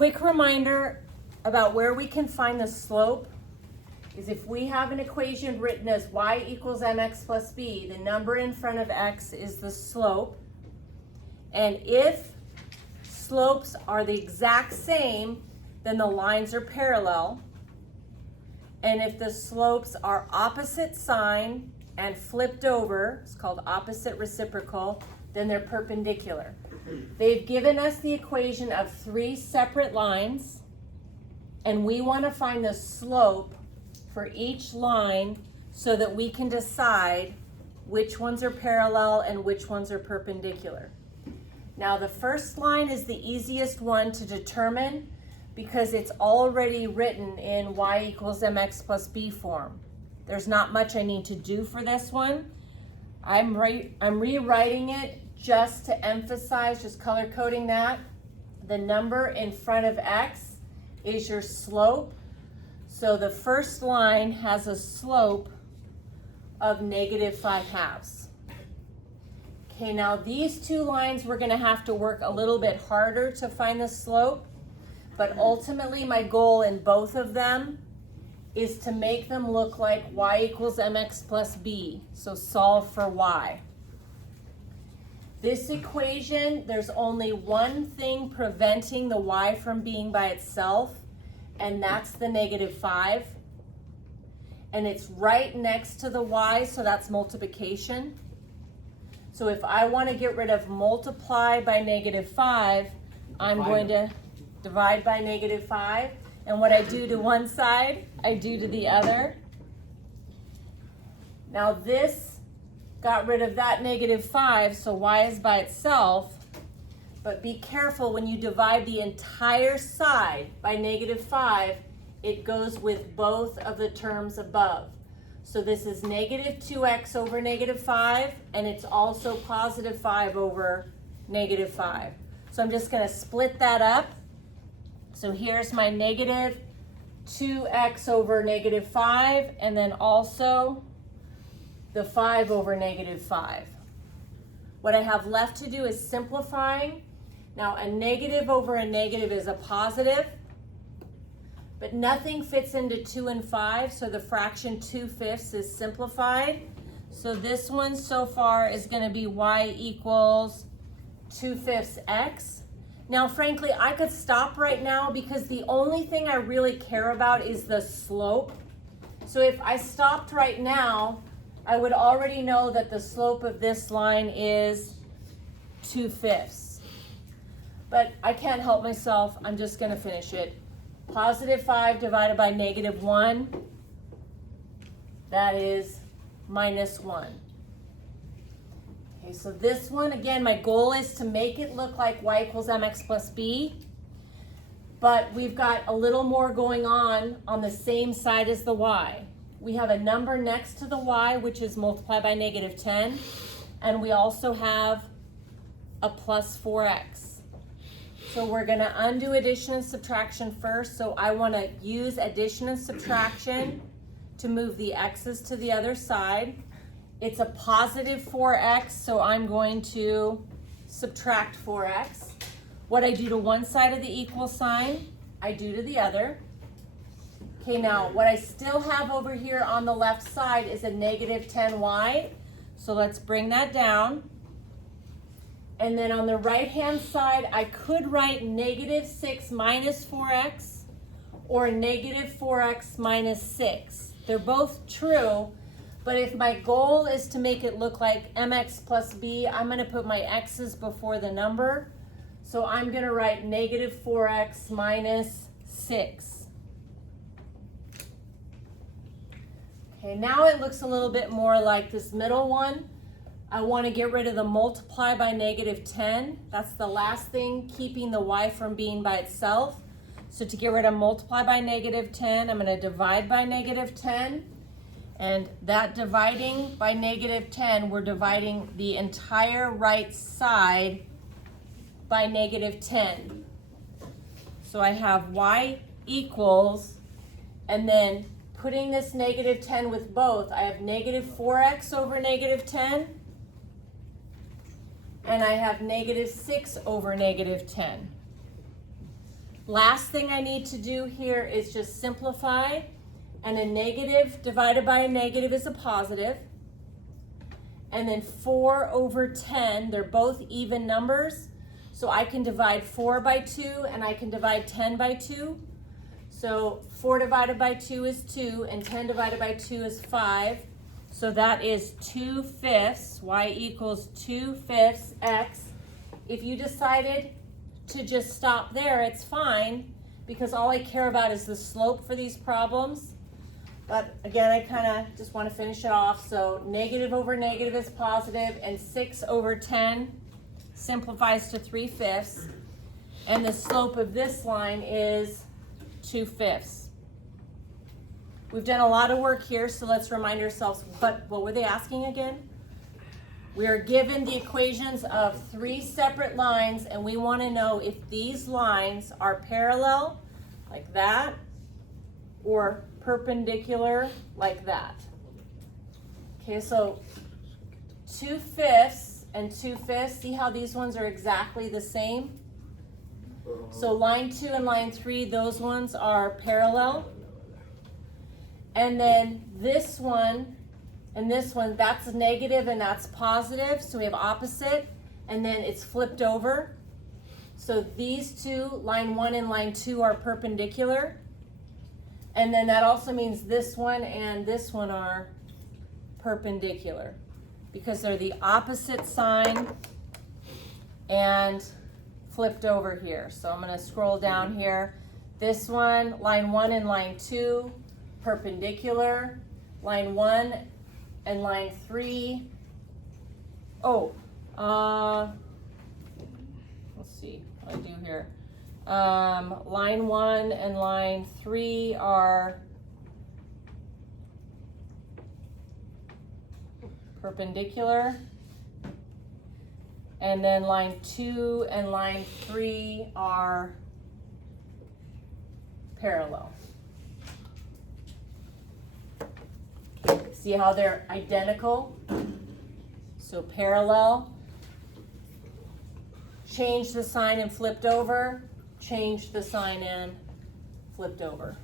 quick reminder about where we can find the slope is if we have an equation written as y equals mx plus b, the number in front of x is the slope. And if slopes are the exact same, then the lines are parallel. And if the slopes are opposite sign and flipped over, it's called opposite reciprocal, then they're perpendicular. They've given us the equation of 3 separate lines, and we want to find the slope for each line so that we can decide which ones are parallel and which ones are perpendicular. Now the first line is the easiest one to determine because it's already written in y equals mx plus b form. There's not much I need to do for this one. I'm rewriting it just to emphasize, just color coding that. The number in front of x is your slope. So the first line has a slope of -5/2. Okay, now these two lines we're gonna have to work a little bit harder to find the slope, but ultimately my goal in both of them is to make them look like y equals mx plus b, so solve for y. This equation, there's only one thing preventing the y from being by itself, and that's the -5. And it's right next to the y, so that's multiplication. So if I want to get rid of multiply by -5, I'm going to divide by -5. And what I do to one side, I do to the other. Now this got rid of that -5, so y is by itself. But be careful when you divide the entire side by -5, it goes with both of the terms above. So this is -2x over -5, and it's also +5 over -5. So I'm just going to split that up. So here's my -2x over -5, and then also the 5 over -5. What I have left to do is simplifying. Now a negative over a negative is a positive, but nothing fits into 2 and 5, so the fraction 2/5 is simplified. So this one so far is going to be y equals 2/5 x. Now frankly, I could stop right now because the only thing I really care about is the slope. So if I stopped right now, I would already know that the slope of this line is 2/5. But I can't help myself, I'm just going to finish it. +5 divided by -1, that is -1. Okay, so this one, again, my goal is to make it look like y equals mx plus b, but we've got a little more going on the same side as the y. We have a number next to the y, which is multiplied by -10, and we also have a +4x. So we're going to undo addition and subtraction first. So I want to use addition and subtraction to move the x's to the other side. It's a +4x, so I'm going to subtract 4x. What I do to one side of the equal sign, I do to the other. Okay, now what I still have over here on the left side is a -10y. So let's bring that down. And then on the right-hand side, I could write -6 minus 4x or -4x minus 6. They're both true, but if my goal is to make it look like mx plus b, I'm going to put my x's before the number. So I'm going to write -4x minus 6. Okay, now it looks a little bit more like this middle one. I want to get rid of the multiply by -10. That's the last thing keeping the y from being by itself. So to get rid of multiply by -10, I'm going to divide by -10. And that dividing by -10, we're dividing the entire right side by -10. So I have y equals, and then putting this -10 with both, I have -4x over -10. And I have -6 over -10. Last thing I need to do here is just simplify, and a negative divided by a negative is a positive. And then 4/10, they're both even numbers. So I can divide 4 by 2 and I can divide 10 by 2. So 4 divided by 2 is 2 and 10 divided by 2 is 5. So that is 2/5, y equals 2/5 x. If you decided to just stop there, it's fine, because all I care about is the slope for these problems. But again, I kind of just want to finish it off. So negative over negative is positive, and 6/10 simplifies to 3/5. And the slope of this line is 2/5. We've done a lot of work here, so let's remind ourselves, what were they asking again? We are given the equations of 3 separate lines, and we want to know if these lines are parallel, like that, or perpendicular, like that. Okay, so 2/5 and 2/5, see how these ones are exactly the same? So line 2 and line 3, those ones are parallel. And then this one and this one, that's negative and that's positive, so we have opposite, and then it's flipped over. So these two, line 1 and line 2, are perpendicular. And then that also means this one and this one are perpendicular, because they're the opposite sign and flipped over here. So I'm going to scroll down here. This one, line 1 and line 2, perpendicular. Line 1 and line 3. Let's see what I do here. Line 1 and line 3 are perpendicular. And then line 2 and line 3 are parallel. Okay, see how they're identical? So parallel, change the sign and flipped over, change the sign and flipped over.